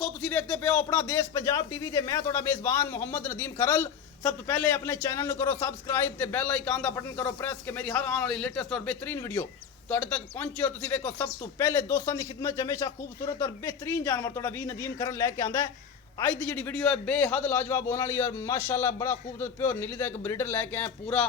दोस्तों तुसी देखते पे हो अपना देश पंजाब टीवी ते मैं तुहाडा मेज़बान मोहम्मद नदीम खरल। सब तो पहले अपने चैनल ਨੂੰ करो सब्सक्राइब ते बैल आइकन ਦਾ बटन करो प्रेस कि मेरी हर आने वाली लेटेस्ट और बेहतरीन वीडियो ਤੁਹਾਡੇ तक पहुंचे और तुसी देखो सब तो पहले दोस्तों की खिदमत च हमेशा खूबसूरत और बेहतरीन जानवर ਤੁਹਾਡਾ ਵੀ नदीम खरल लैके आंदा है। आज की जी वीडियो है बेहद लाजवाब होने वाली और माशाल्लाह बड़ा खूबसूरत प्योर नीली का एक ब्रीडर लैके आए, पूरा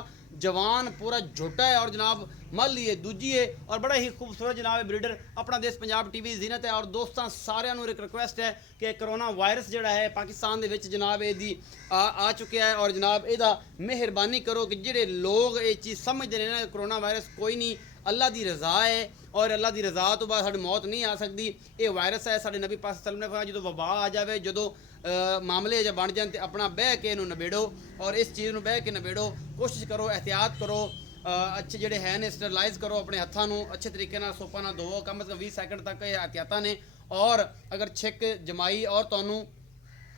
जवान पूरा झोटा है और जनाब मल ही है दूजी है और बड़ा ही खूबसूरत जनाब है ब्रीडर। अपना देश पंजाब टीवी जीनत है और दोस्तों सारिਆਂ ਨੂੰ एक रिक्वेस्ट है कि कोरोना वायरस ਜਿਹੜਾ है पाकिस्तान ਦੇ ਵਿੱਚ जनाब ਇਹਦੀ आ चुका है और जनाब ਇਹਦਾ मेहरबानी करो कि ਜਿਹੜੇ लोग ये चीज़ समझते हैं ना कोरोना वायरस कोई नहीं, अल्लाह की रज़ा है और अल्लाह की रज़ा तो बाद साड़ी मौत नहीं आ सकती। ये वायरस है साढ़े नबी पाक सल्लल्लाहु अलैहि वसल्लम ने जो वबा आ जाए जो मामले जब बन जाए अपना बह के इनू नबेड़ो और इस चीज़ में बह के नबेड़ो, कोशिश करो एहतियात करो, अच्छे जोड़े हैं ने स्टरलाइज करो अपने हाथों को अच्छे तरीके ना सोपा ना धोवो कम से कम 20 सैकंड तक एहतियात ने। और अगर छिक जमाई और तुहानू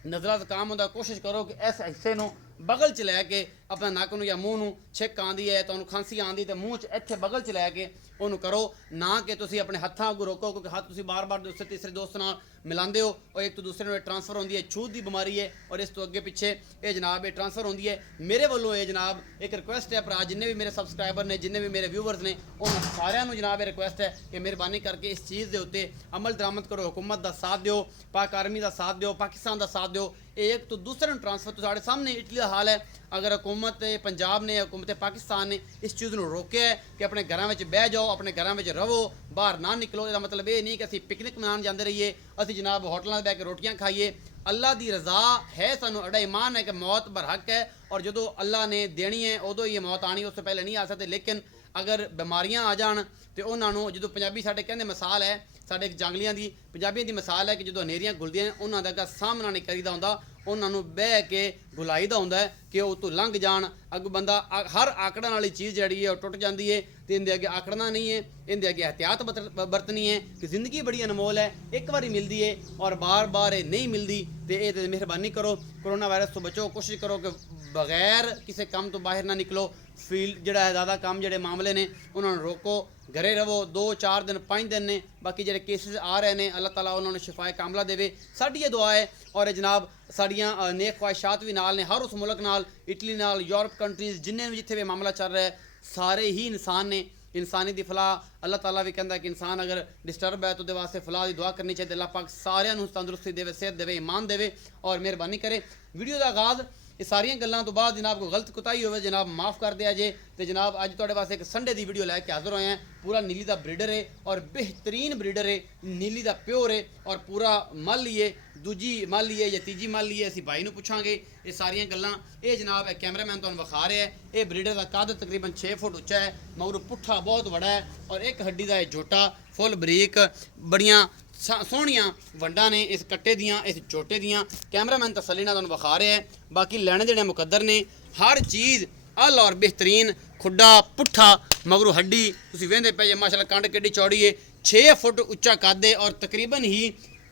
नज़रा जुकाम होंदा कोशिश करो कि इस हिस्से ਨੂੰ बगल च लैके अपना नक ਨੂੰ या मूँह ਨੂੰ छिक आँदी है तुहानू खांसी आँदी तो मूँह च इत्थे बगल च लैके ਉਹਨੂੰ करो ना कि तुसी अपने हत्थां अगू रोको क्योंकि हत्थ तुसी बार बार दूसरे तीसरे दोस्त नाल मिलाते हो और एक तो दूसरे में ट्रांसफर होती है, छूत की बीमारी है और इस तो अगे पिछे ये जनाब ये ट्रांसफर होती है। मेरे वालों ये जनाब एक रिक्वेस्ट है भरा जिन्हें भी मेरे सबसक्राइबर ने जिन्हें भी मेरे व्यूवर्स ने उन्होंने सारिਆਂ जनाब ये रिक्वेस्ट है कि मेहरबानी करके इस चीज़ के उत्ते अमल दरामद करो, हुकूमत का साथ दो, पाक आर्मी का साथ दो, पाकिस्तान का साथ दो। एक तो दूसरे ट्रांसफर तो साढ़े सामने इटली का हाल है। अगर हुकूमत पंजाब ने हुकूमत पाकिस्तान ने इस चीज़ को रोके है कि अपने घरों में बह जाओ, अपने घरों में रहो, बाहर ना निकलो, इसका मतलब ये नहीं कि असीं पिकनिक मनाने जाते रहिए, असीं जनाब होटलों में बह के रोटियां खाइए। अल्लाह की रज़ा है, सानू अड़ा ईमान है कि मौत बरहक है और जो अल्लाह ने देनी है उदों ही मौत आनी, उससे पहले नहीं आ सकते। लेकिन अगर बीमारियां आ जान तो उन्होंने जो पंजाबी साढ़े कहते मिसाल है साढ़े जंगलियां की पंजाबियों की मिसाल है कि जो हनेरियां गुलदियां उन्होंने का सामना नहीं करीदा होंदा, उन्होंने बह के बुलाईदा होंदा है कि वो तो लंघ जान। अग बंदा हर आकड़न वाली चीज़ जी है टुट जाती है तो इनके अगे आकड़ना नहीं है, इनके अगे एहतियात बरतनी है कि जिंदगी बड़ी अनमोल है, एक बार मिलती है और बार बार ये नहीं मिलती। तो ये मेहरबानी करो कोरोना वायरस तो बचो, कोशिश करो कि बगैर किसी काम तो बाहर ना निकलो। फील्ड जोड़ा है ज़्यादा काम जोड़े मामले ने उन्होंने रोको, घरे रहो, 2-4 दिन 5 दिन ने बाकी जो केसेस आ रहे हैं अल्लाह ताला उन्होंने शिफाए कामला देवे, साड़ी ये दुआ है। और जनाब साड़ियाँ नेक ख्वाहिशात भी नाल ने हर उस मुल्क नाल इटली नाल यूरोप कंट्रीज़ जिन्हें भी जिथे भी मामला चल रहा है सारे ही इंसान ने, इंसानी की फलाह अल्लाह ताला भी कहता है कि इंसान अगर डिस्टर्ब है तो उसके वास्ते फलाह की दुआ करनी चाहिए। अल्लाह पाक सारिਆਂ तंदुरुस्ती देवे, सेहत देवे, ईमान देवे और मेहरबानी करे। वीडियो का आगाज़ ये सारिया गल्लां तो बाद जनाब कोई गलत कुताही हो जनाब माफ़ कर दिया जे। तो जनाब अज तुहाडे वास्ते एक संडे की वीडियो लैके हाज़र होए हैं। पूरा नीली का ब्रीडर है और बेहतरीन ब्रीडर है, नीली का प्योर है और पूरा मल ही है, दूजी मल ही है या तीजी मल ही है, असीं भाई नूं पुछांगे ये सारिया गल्लां। ये जनाब है कैमरामैन तुहानूं विखा रहा है, ये ब्रीडर का कद तकरीबन 6 फुट उच्चा है, मगरू पुट्ठा बहुत बड़ा है और एक हड्डी का झोटा फुल बरीक बड़ियां सोहनियां वंडा ने इस कट्टे दियां इस झोटे दियां। कैमरामैन तसल्ली नाल तुहानूं विखा रहा है, बाकी लैने देने मुकद्दर ने, हर चीज़ अल और बेहतरीन, खुड्डा पुट्ठा मगरू हड्डी तुसीं वेंदे पे जे माशाल्लाह कंड केडी चौड़ी है, 6 फुट उच्चा कद है और तकरीबन ही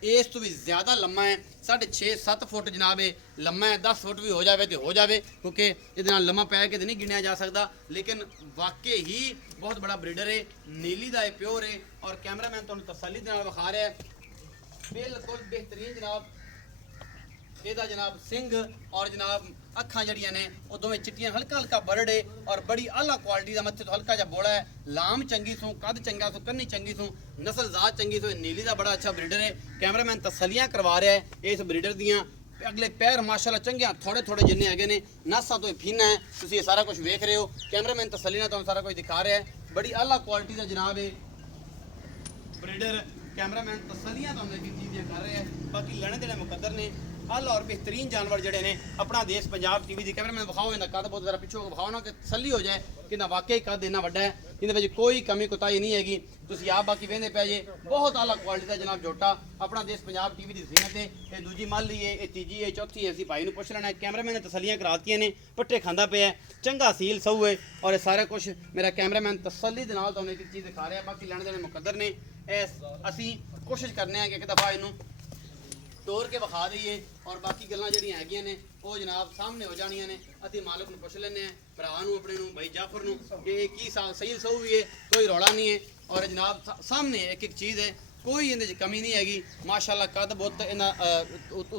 इस तो भी ज़्यादा लम्मा है, 6.5-7 फुट जनाब है लम्मा है। 10 फुट भी हो जाए तो हो जाए क्योंकि ये लम्मा पै के तो नहीं गिनिया जा सकता, लेकिन वाकई ही बहुत बड़ा ब्रीडर है, नीली का है, प्योर है। और कैमरामैन तुहानूं तसल्ली दे नाल विखा रहा है, बिल्कुल बेहतरीन जनाब ਇਹਦਾ जनाब सिंह और जनाब अखां जड़ियां ने वो दोवें चिट्टियां, हल्का हल्का बर्ड है और बड़ी आला क्वालिटी का, मत्थे तो हल्का जा बोड़ा है, लाम चंगी सू, कद चंगा सू, कन्नी चंगी सू, नस्ल जात चंगी सू, नीली का बड़ा अच्छा ब्रीडर है। कैमरामैन तसलियां करवा रहा है इस ब्रीडर दियां। अगले पैर माशाल्लाह चंगे थोड़े थोड़े जिन्ने हैगे ने, नसा तो फीना है, तुसीं ये सारा कुछ वेख रहे हो। कैमरामैन तसली नाल तुहानूं सारा कुछ दिखा रहा है, बड़ी आला क्वालिटी का जनाब है ब्रीडर। कैमरामैन तसलियां तुहानूं एक चीज़ कर रहे हैं, बाकी लेने देने मुकद्दर ने अल और बेहतरीन जानवर जड़े ने अपना देश पंजाब टीवी की। कैमरामैन विखाओ इन्हें कद बहुत ज़रा पिछो विखाओ ना कि तसली हो जाए कि ना वाकई कद इन्ना वड्डा है, इन्हें कोई कमी कुताही नहीं हैगी। तुसीं आप बाकी वेंदे पे जे बहुत आला क्वालिटी का जनाब झोटा अपना देश पंजाब टीवी की जीनत है। ये दूजी मल ही है, ये तीजी है, चौथी है, असीं भाई नूं पुछ लेना है। कैमरामैन ने तसलियां करातियां ने, पट्टे खांदा पे है, चंगा सील सहू है और सारा कुछ मेरा कैमरामैन तसली दे नाल तुहानूं एक चीज़ दिखा रहा है। बाकी लैणे देणे मुकद्दर ने, असीं कोशिश करने हैं कि एक दफ़ा इनू तोड़ के विखा दईए और बाकी गल्लां जड़ियां हैगियां ने वो जनाब सामने हो जानियां ने। असीं मालिक नूं पुछ लैंदे हैं, भरा नूं अपने नूं भाई जाफर नूं कि की सही सहू भी है, कोई रौला नहीं है। और जनाब सामने एक एक चीज़ है ਕੋਈ ਇਹਦੇ 'ਚ ਕਮੀ ਨਹੀਂ ਹੈਗੀ ਮਾਸ਼ਾਅੱਲਾ ਕੱਦ ਬਹੁਤ ਇਹਨਾਂ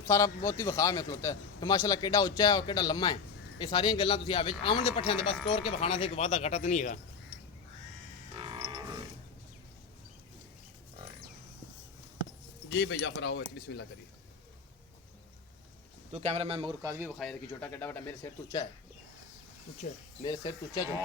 ਸਾਰਾ ਬਹੁਤ ਹੀ ਵਿਖਾ ਮੈਂ ਖਲੋਤਾ ਤੇ ਮਾਸ਼ਾਅੱਲਾ ਕਿਹੜਾ ਉੱਚਾ ਹੈ ਔਰ ਕਿਹੜਾ ਲੰਮਾ ਹੈ ਇਹ ਸਾਰੀਆਂ ਗੱਲਾਂ ਤੁਸੀਂ ਆ ਵਿੱਚ ਆਉਣ ਦੇ ਪੱਠਿਆਂ ਦੇ ਬਸ ਤੋੜ ਕੇ ਵਿਖਾਣਾ ਸੀ, ਇੱਕ ਵਾਧਾ ਘਟਾ ਤਾਂ ਨਹੀਂ ਹੈਗਾ। जी भाई जाफर आओ बिस्मिल्लाह करिए। तो कैमरा मैन मगर काज भी बखाया कि छोटा कड्डा बटा मेरे सिर तो ऊंचा है, मेरे सिर तो ऊंचा जो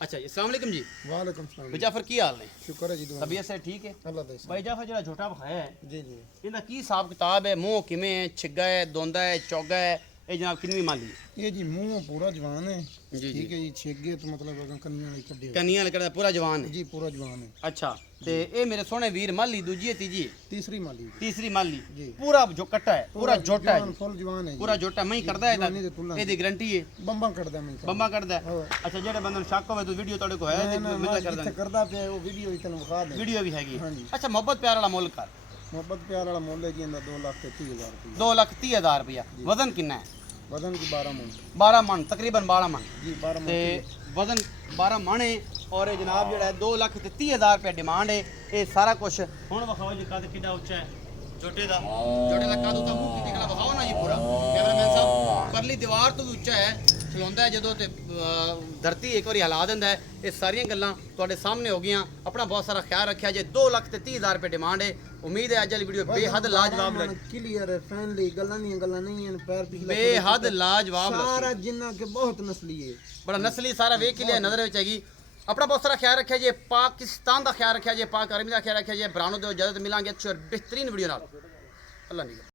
अच्छा जी। अस्सलाम वालेकुम जी। वालेकुम सलाम। भाई जाफर की हाल है? शुक्र है जी, दुआ तबीयत से ठीक है? अल्लाह दा भाई जाफर जो छोटा बखाया है जी जी। इनका की हिसाब किताब है? मुंह किमें है, छिगा है, दोंदा है, चौगा है, ये जनाब किनवी माली है? ये जी मुंह पूरा जवान है जी जी। ठीक है जी। छेगे तो मतलब अगर कन्या वाली कड्डे हो। कनिया लकड़ा पूरा जवान है जी पूरा जवान है। अच्छा ते ये मेरे सोने वीर माली दूजी है तीजी है? तीसरी माली जी। तीसरी माली जी। पूरा जो कट्टा है पूरा जोटा है जवान, फुल जवान है जी। पूरा जोटा मैं ही करदा जवानी दे है तुल्ला ਇਹਦੀ ਗਰੰਟੀ ਹੈ बंबा कटदा मैं ਬੰਬਾ ਕੱਢਦਾ ਹੈ। ਹਾਂ। ਅੱਛਾ ਜਿਹੜੇ ਬੰਦੇ ਨੂੰ ਸ਼ੱਕ ਹੋਵੇ ਤਾਂ ਵੀਡੀਓ ਤੁਹਾਡੇ ਕੋਲ ਹੈ ਤੇ ਮਿਲਦਾ ਕਰਦਾ जिथे करदा पे वो वीडियो इतन विखा दे। ਵੀਡੀਓ ਵੀ ਹੈਗੀ ਹਾਂਜੀ। ਅੱਛਾ ਮੁਹੱਬਤ ਪਿਆਰ ਵਾਲਾ ਮੁੱਲ ਕਰ मोहब्बत प्यार वाला मोल है जी इंदा 2,30,000 रुपये। 2,30,000 ਰੁਪਇਆ ਵਜ਼ਨ ਕਿੰਨਾ ਹੈ? वजन की 12 मन 12 ਮਣ ਤਕਰੀਬਨ 12 ਮਣ जी 12 ਤੇ मन। ਵਜ਼ਨ 12 ਮਣ ਹੈ ਔਰ ਇਹ ਜਨਾਬ ਜਿਹੜਾ ਹੈ 2,30,000 ਰੁਪਏ ਡਿਮਾਂਡ ਹੈ। ਇਹ ਸਾਰਾ ਕੁਝ ਹੁਣ ਵਿਖਾਓ ਜੀ ਕੱਦ ਕਿੰਨਾ ਉੱਚਾ ਹੈ ਛੋਟੇ ਦਾ ਕੱਦ ਉਹਦਾ ਮੂੰਹ ਕੀ ਦਿਖਣਾ ਵਿਖਾਓ ਨਾ ਜੀ ਪੂਰਾ ਕੈਮਰਾਮੈਨ ਸਾਹਿਬ। ਪਰਲੀ ਦੀਵਾਰ ਤੋਂ ਵੀ ਉੱਚਾ ਹੈ ਖਲੋਂਦਾ ਹੈ ਜਦੋਂ ਤੇ ਧਰਤੀ ਇੱਕ ਵਾਰੀ ਹਿਲਾ ਦਿੰਦਾ ਹੈ। ਇਹ ਸਾਰੀਆਂ ਗੱਲਾਂ ਤੁਹਾਡੇ ਸਾਹਮਣੇ ਹੋ ਗਈਆਂ। ਆਪਣਾ ਬਹੁਤ ਸਾਰਾ ਖਿਆਲ ਰੱਖਿਆ ਜੇ 2,30,000 ਰੁਪਏ ਡਿਮਾਂਡ ਹੈ। ਉਮੀਦ ਹੈ ਅੱਜ ਵਾਲੀ ਵੀਡੀਓ ਬੇਹੱਦ ਲਾਜਵਾਬ ਲੱਗੀ, क्लियर है फैनली गल्ला नहीं है पैर पिछला ਬੇਹੱਦ ਲਾਜਵਾਬ ਲੱਗੀ। सारा जिन्ना के बहुत नस्ली है। ਬੜਾ ਨਸਲੀ ਸਾਰਾ ਵੇਖ ਕੇ ਲਿਆ ਨਜ਼ਰ ਵਿੱਚ ਹੈਗੀ। ਆਪਣਾ ਬਹੁਤ ਸਾਰਾ ਖਿਆਲ ਰੱਖਿਆ ਜੇ ਪਾਕਿਸਤਾਨ ਦਾ ਖਿਆਲ ਰੱਖਿਆ ਜੇ ਪਾਕ ਆਰਮੀ ਦਾ ਖਿਆਲ ਰੱਖਿਆ ਜੇ ਬਰਾਨੋ ਦਿਓ ਇਜਾਜ਼ਤ ਮਿਲਾਂਗੇ ਅੱਛੀ ਔਰ ਬਿਹਤਰੀਨ ਵੀਡੀਓ ਨਾਲ। ਅੱਲਾ ਨਿਗਰਾਨ।